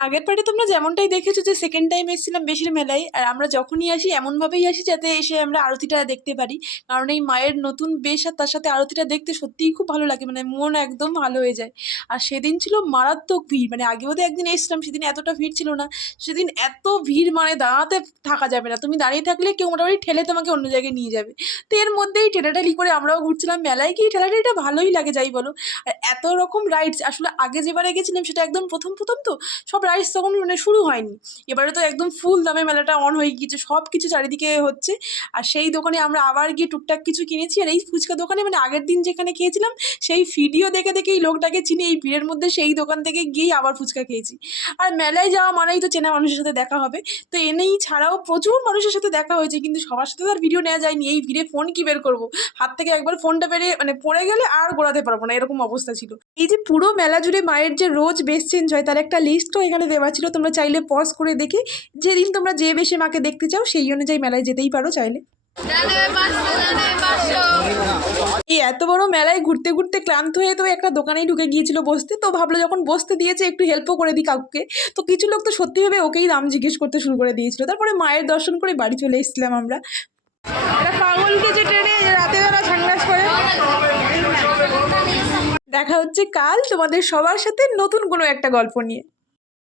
আগের পার্টে তোমরা যেমনটাই দেখেছো যে সেকেন্ড টাইম এসেছিলাম বেশির মেলায়, আর আমরা যখনই আসি এমনভাবেই আসি যাতে এসে আমরা আরতিটা দেখতে পারি। কারণ এই মায়ের নতুন বেশ আর তার সাথে আরতিটা দেখতে সত্যিই খুব ভালো লাগে, মানে মন একদম ভালো হয়ে যায়। আর সেদিন ছিল মারাত্মক ভিড়, মানে আগেও তো একদিন এসেছিলাম, সেদিন এতটা ভিড় ছিল না। সেদিন এত ভিড় মানে দাঁড়াতে থাকা যাবে না, তুমি দাঁড়িয়ে থাকলে কেউ মোটামুটি ঠেলে তোমাকে অন্য জায়গায় নিয়ে যাবে। তো এর মধ্যেই ঠেলাঠালি করে আমরাও ঘুরছিলাম। মেলায় গিয়ে ঠেলাঠালিটা ভালোই লাগে যাই বলো। আর এত রকম রাইডস, আসলে আগে যেবারে গেছিলাম সেটা একদম প্রথম প্রথম তো, সব রাইডস তখন মানে শুরু হয়নি। এবারে তো একদম ফুল দামে মেলাটা অন হয়ে গিয়েছে, সব কিছু চারিদিকে হচ্ছে। আর সেই দোকানে আমরা আবার গিয়ে টুকটাক কিছু কিনেছি। আর এই ফুচকা দোকানে মানে আগের দিন যেখানে খেয়েছিলাম সেই ভিডিও দেখে দেখে এই লোকটাকে চিনি, এই ভিড়ের মধ্যে সেই দোকান থেকে গিয়েই আবার ফুচকা খেয়েছি। আর মেলায় যাওয়া মানেই তো চেনা মানুষের সাথে দেখা হবে। তো এনেই ছাড়াও প্রচুর মানুষের সাথে দেখা হয়েছে, কিন্তু সবার সাথে তো আর ভিডিও নেওয়া যায়নি। এই ভিড়ে ফোন কি বের করবো, হাত থেকে একবার ফোনটা বেরিয়ে মানে পড়ে গেলে আর গোড়াতে পারবো না, এরকম অবস্থা ছিল। এই যে পুরো মেলা জুড়ে মায়ের যে রোজ বেশ চেঞ্জ হয় তার একটা লিস্টও এখানে দেওয়া ছিল, তোমরা চাইলে পজ করে দেখে যেদিন তোমরা যে বেশে মাকে দেখতে চাও সেই অনুযায়ী মেলায় যেতেই পারো চাইলে। এই এত বড় মেলায় ঘুরতে ঘুরতে ক্লান্ত হয়ে তো একটা দোকানেই ঢুকে গিয়েছিল বসতে, তো ভাবলো যখন বসতে দিয়েছে একটু হেল্পও করে দিই কাউকে। তো কিছু লোক তো সত্যিভাবে ওকেই দাম জিজ্ঞেস করতে শুরু করে দিয়েছিল। তারপরে মায়ের দর্শন করে বাড়ি চলে এসেছিলাম আমরা। এটা পাগলকে যে ট্রেনে রাতে বেলা সানগ্লাস করে। দেখা হচ্ছে কাল তোমাদের সবার সাথে নতুন কোনো একটা গল্প নিয়ে।